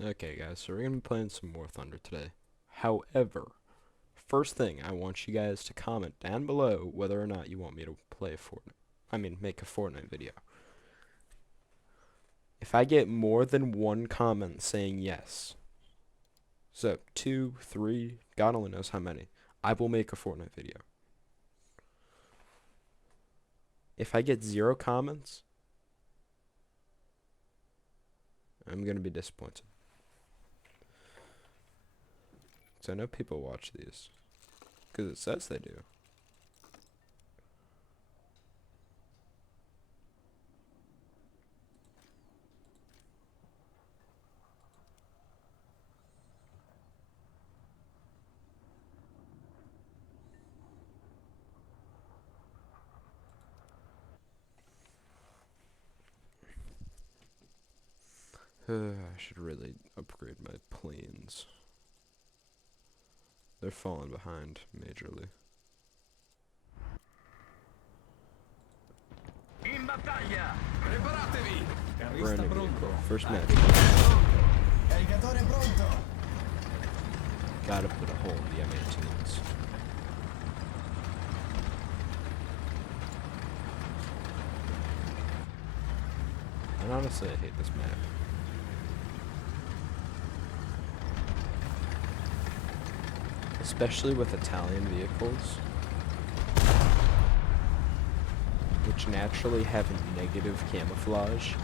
Okay, guys, so we're gonna be playing some War Thunder today. However, first thing, I want you guys to comment down below whether or not you want me to play Fortnite. Make a Fortnite video. If I get more than one comment saying yes, so 2, 3, God only knows how many, I will make a Fortnite video. If I get 0 comments, I'm gonna be disappointed. So I know people watch these, because it says they do. I should really upgrade my planes. They're falling behind majorly. In battaglia! Preparatevi! We're in a vehicle. First match. Caricatore pronto! Gotta put a hole in the M18s. And honestly, I hate this map. Especially with Italian vehicles, which naturally have a negative camouflage.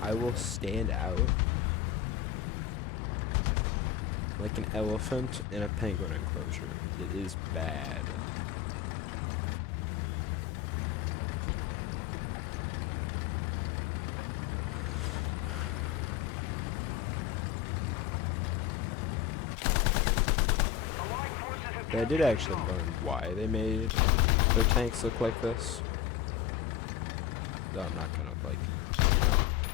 I will stand out like an elephant in a penguin enclosure. It is bad. I did actually learn why they made their tanks look like this. Though I'm not gonna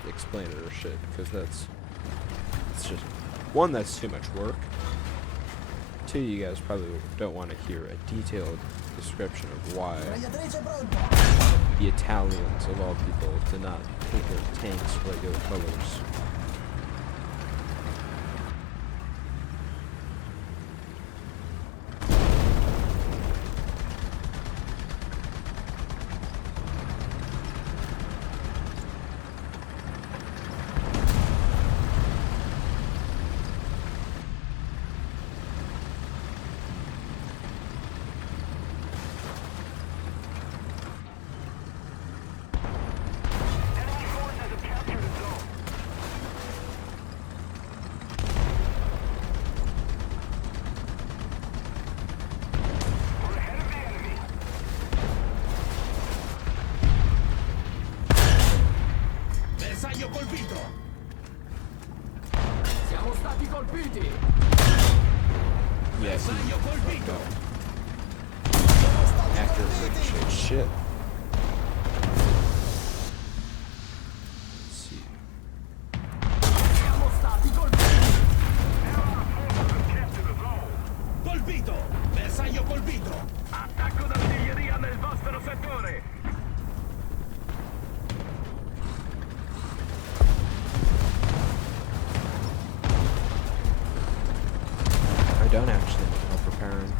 explain it or shit, because it's just, one, that's too much work. Two, you guys probably don't want to hear a detailed description of why the Italians of all people did not paint their tanks regular colors. Bersaglio colpito! Siamo stati colpiti! Yes. Bersaglio colpito! Accurate ricochet shit. Let's see. Siamo stati colpiti! Colpito! Bersaglio colpito! Attacco d'artiglieria nel vostro settore! I don't actually know how preparing.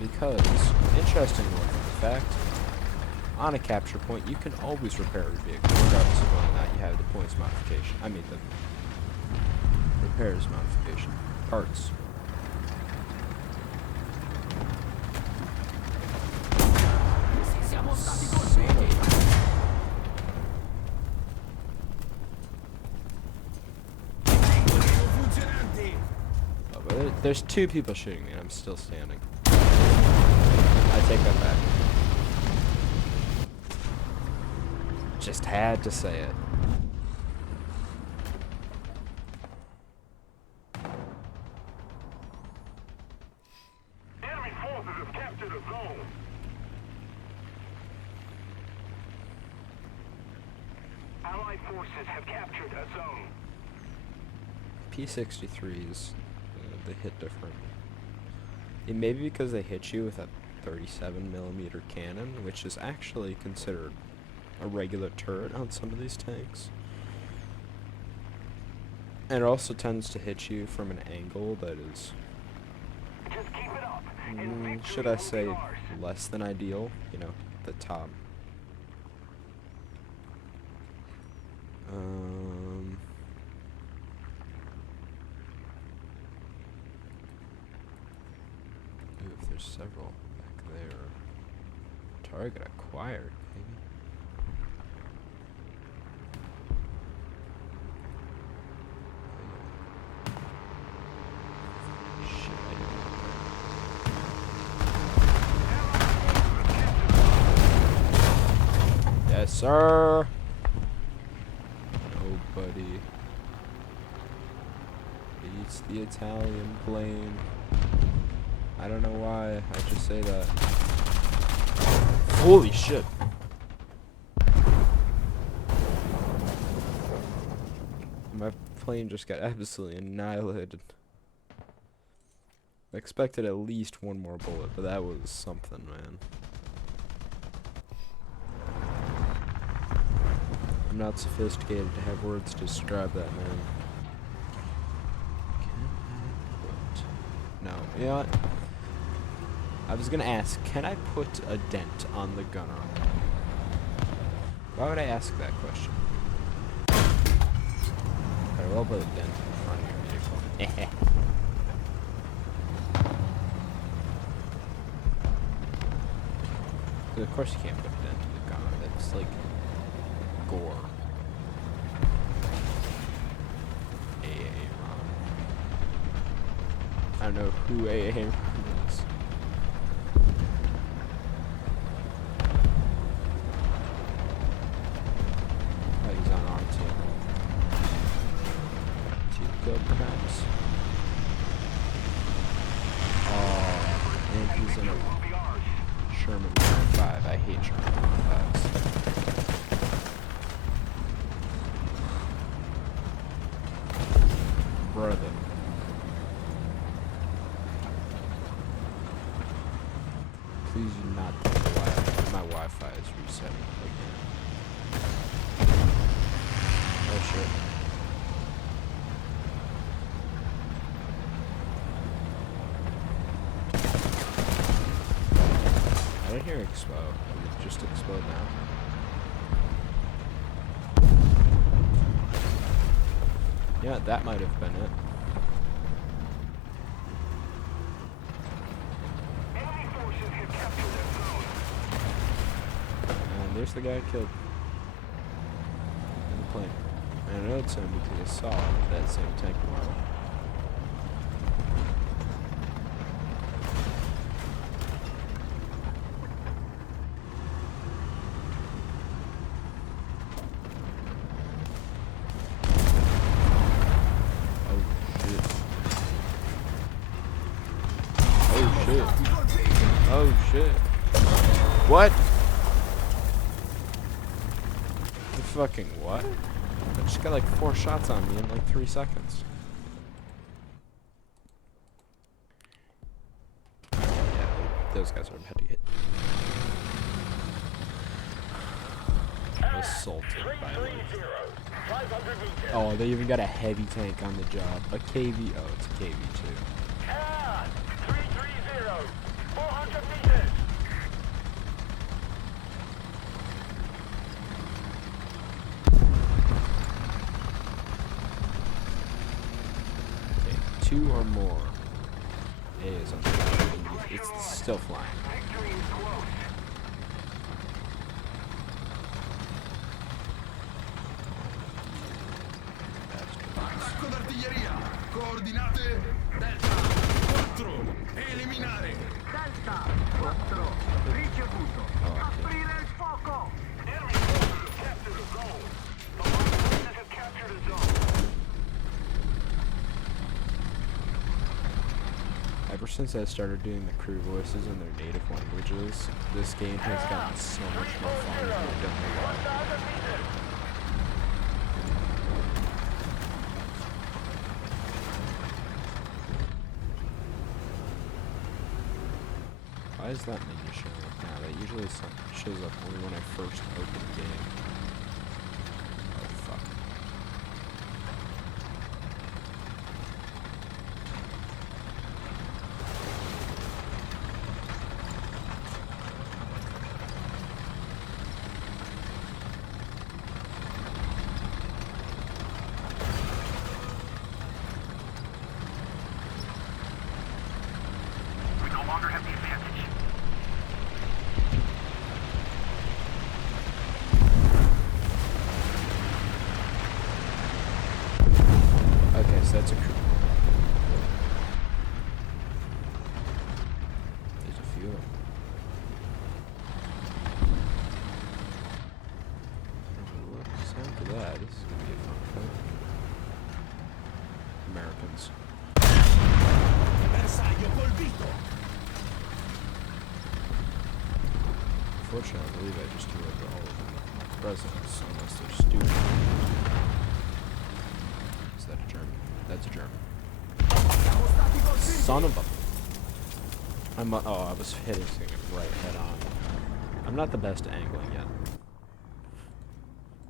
Because, interesting fact, on a capture point, you can always repair a vehicle, regardless of whether or not you have the points modification. I mean, the repairs modification. Parts. Siamo stati colpiti! Funzionanti! Oh, but there's 2 people shooting me, and I'm still standing. I take that back. Just had to say it. Enemy forces have captured a zone. Allied forces have captured a zone. P63s, they hit different. It may be because they hit you with a 37mm cannon, which is actually considered a regular turret on some of these tanks. And it also tends to hit you from an angle that is, Just keep it up, and victory should I will be say, ours. less than ideal. You know, the top. Ooh, if there's several back there. Target acquired, maybe. Shit, I didn't. Yes, sir. Nobody beats the Italian plane. I don't know why. I just say that. Holy shit. My plane just got absolutely annihilated. I expected at least one more bullet, but that was something, man. I'm not sophisticated to have words to describe that, man. Can I put... No, you know what? I was gonna ask, can I put a dent on the gunner? Why would I ask that question? Alright, well, I'll put a dent in front of your vehicle. Of course you can't put a dent in the gunner. That's like gore. AA Ron. I don't know who AA Ron is. Oh, he's on our team. Team kill, perhaps. Oh, and he's in a Sherman 105. I hate Sherman 105s. Brother. Please do not tell me why my Wi-Fi is resetting again. Oh shit. I didn't hear explode. Did it just explode now? Yeah, that might have been it. Enemy forces have captured that zone. And there's the guy I killed. In the plane. And I know it's him because I saw that same tank model. Oh shit. What? The fucking what? I just got like 4 shots on me in like 3 seconds. Yeah, those guys are about to get assaulted by like... Oh, they even got a heavy tank on the job. A KV. Oh, it's a KV2. 330, 400 meters. Okay, 2 or more. A is on the ground. It's still flying. Victory is close. Attacco d'artiglieria. Coordinate Delta 4. Eliminare. Delta 4, ricevuto. Aprire il fuoco. Enemy forces have captured a zone. The Allied forces have captured a zone. Ever since I started doing the crew voices in their native languages, this game has gotten so much more fun, and I don't know why. 1,000 meters. Why is that menu showing up now? That usually Usually it shows up only when I first open the game. Oh fuck. We no longer have the advantage. Okay, so that's a crew. There's a few of them. What's after that? This is gonna be a fun fight. Americans. Bersaglio colpito. Fortunately, I believe I just threw over all of the presidents, unless they're stupid. Is that a German? That's a German. Son of a... oh, I was hitting it right head on. I'm not the best at angling yet.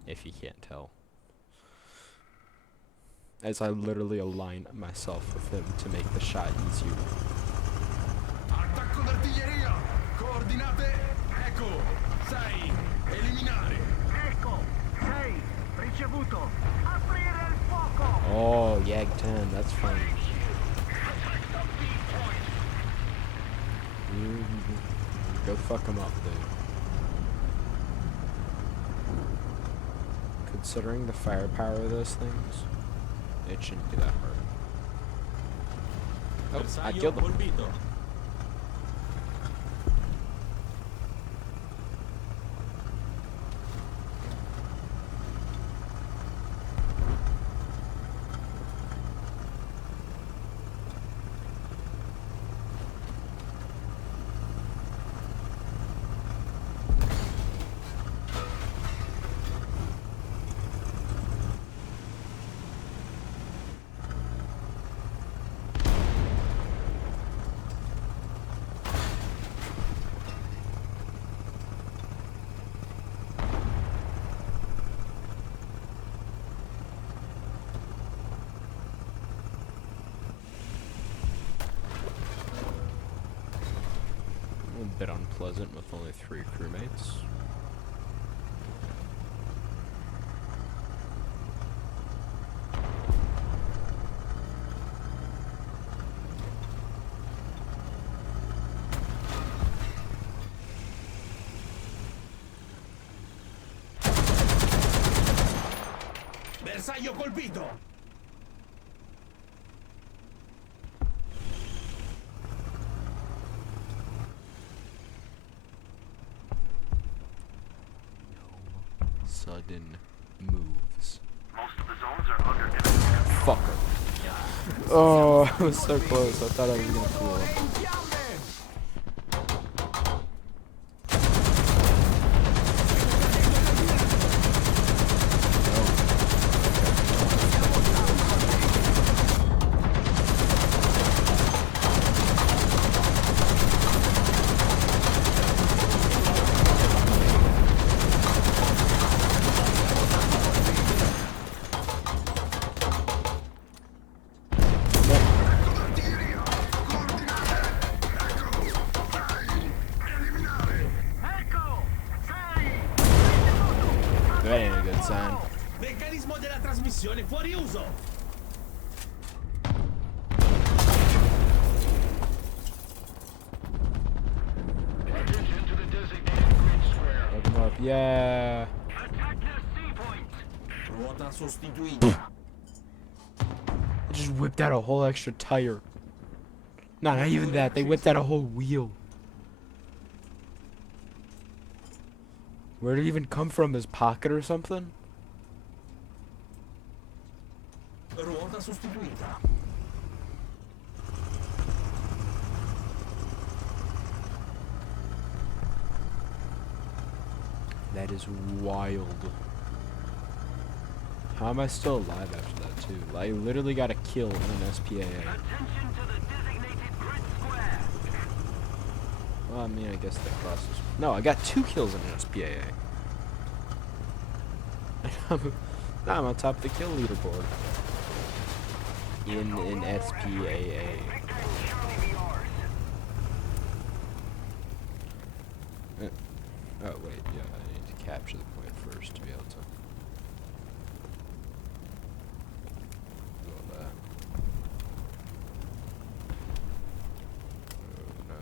If you can't tell. As I literally align myself with him to make the shot easier. Attacco d'artiglieria. Coordinate. Ecco. 6. Eliminare. Ecco, 6, ricevuto. Aprire il fuoco. Oh, Yag 10, that's funny. Go fuck him up, dude. Considering the firepower of those things, it shouldn't be that hard. Oh, I Bersaglio killed him. colpito. A bit unpleasant with only 3 crewmates. Bersaglio colpito. Sudden moves. Most of the zones are under enemy. Fucker. Oh, I was so close. I thought I was gonna fool him. Ecco, 6, That ain't a good sign. Meccanismo della trasmissione fuori uso. attention to the designated grid square. Look him up. Yeah. Attack the C point. Ruota sostituita. They just whipped out a whole extra tire. No, not even that. They whipped out a whole wheel. Where did it even come from? His pocket or something? Ruota sostituita. That is wild. How am I still alive after that too? I literally got a kill in an SPAA. Attention to the designated grid square. Well, I mean, I guess that crosses. No, I got 2 kills in SPAA. Now I'm on top of the kill leaderboard. In SPAA. Victory will surely be ours. Oh wait, yeah, I need to capture the point first to be able to do all that. Oh no.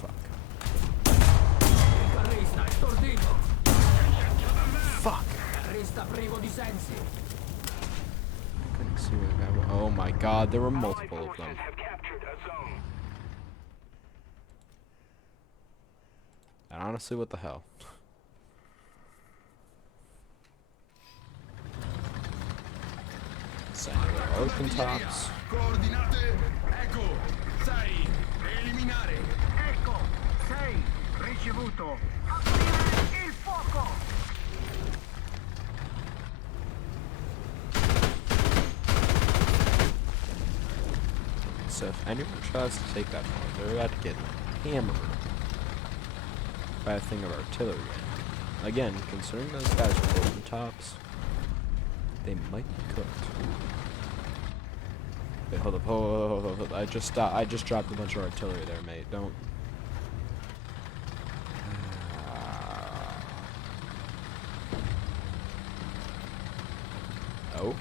Fuck. Carrista stordito. Fuck! Carrista privo di sensi. I couldn't see where the guy was. Oh my god, there were Allied multiple of forces them. have captured a zone. And honestly, what the hell? Samurai open tops. Coordinate. Ecco. 6. Eliminare. Ecco, 6, ricevuto. Aprire il fuoco! So if anyone tries to take that point, they're about to get hammered by a thing of artillery. Again, considering those guys are open tops, they might be cooked. Wait, hold up, hold up. I just dropped a bunch of artillery there, mate. Don't. Oh.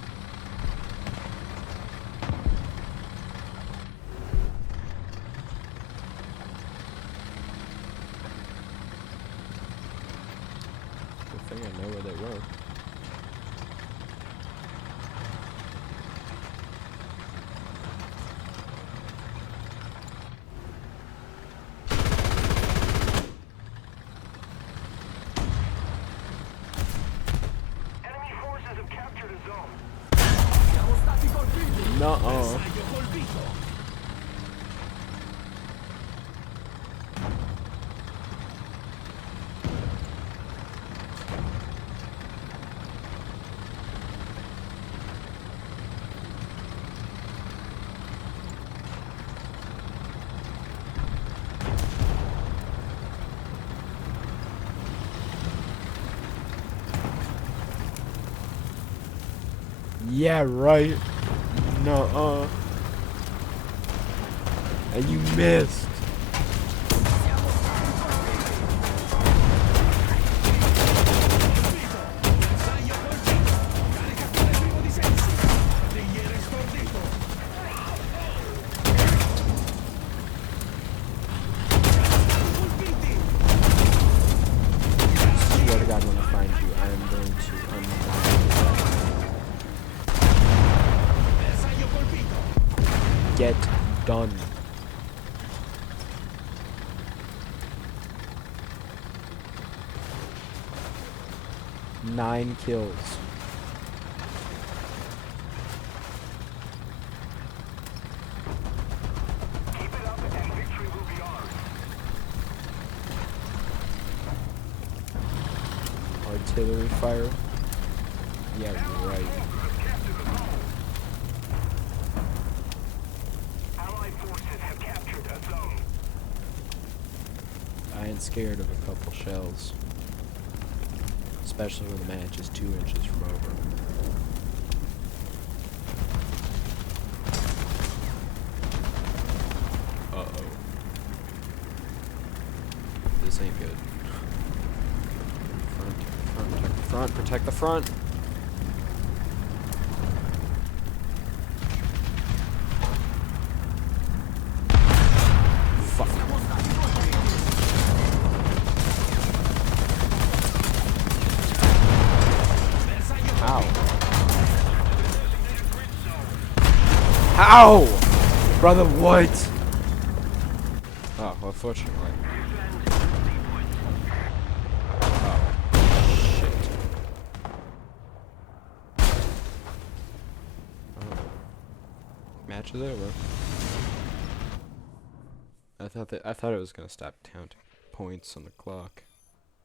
Good thing I know where they were. Enemy forces have captured a zone. Siamo stati colpiti. Nuh-uh. Bersaglio colpito. Yeah, right. Nuh-uh. And you missed. Bersaglio colpito. Caricatore privo di sensi. Artigliere stordito. Stati colpiti. Swear to God, when I find you, I am going to unwind Bersaglio colpito. that. Get done. Nine kills. Keep it up and victory will be ours. Artillery fire. Yeah, right. Allied forces have captured a zone. I ain't scared of a couple shells. Especially when the match is 2 inches from over. Uh-oh. This ain't good. Front, protect the front. Fuck. Ow. Ow! Brother, what? Oh, well, fortunately. Oh, shit. Oh. Match is over. I thought it was gonna stop counting points on the clock.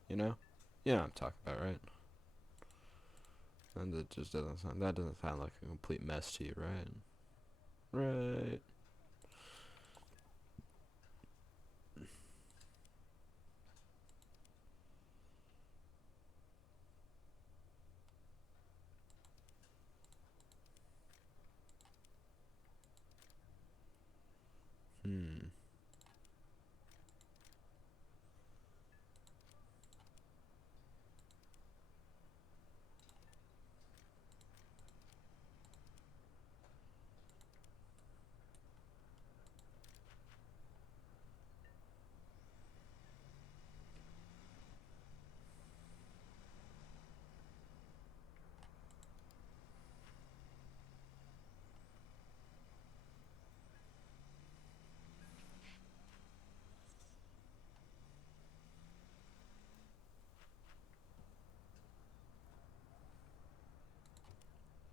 You know? You know what I'm talking about, right? And that just doesn't sound, that doesn't sound like a complete mess to you, right? Right. Hmm.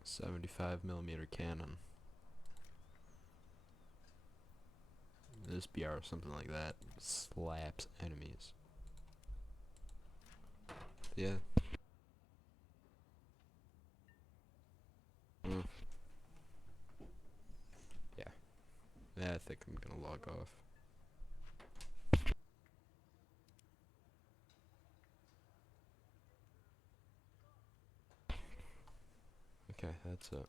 .75mm cannon. This BR or something like that slaps enemies. Yeah. Mm. Yeah. Yeah, I think I'm gonna log off. Okay, that's it.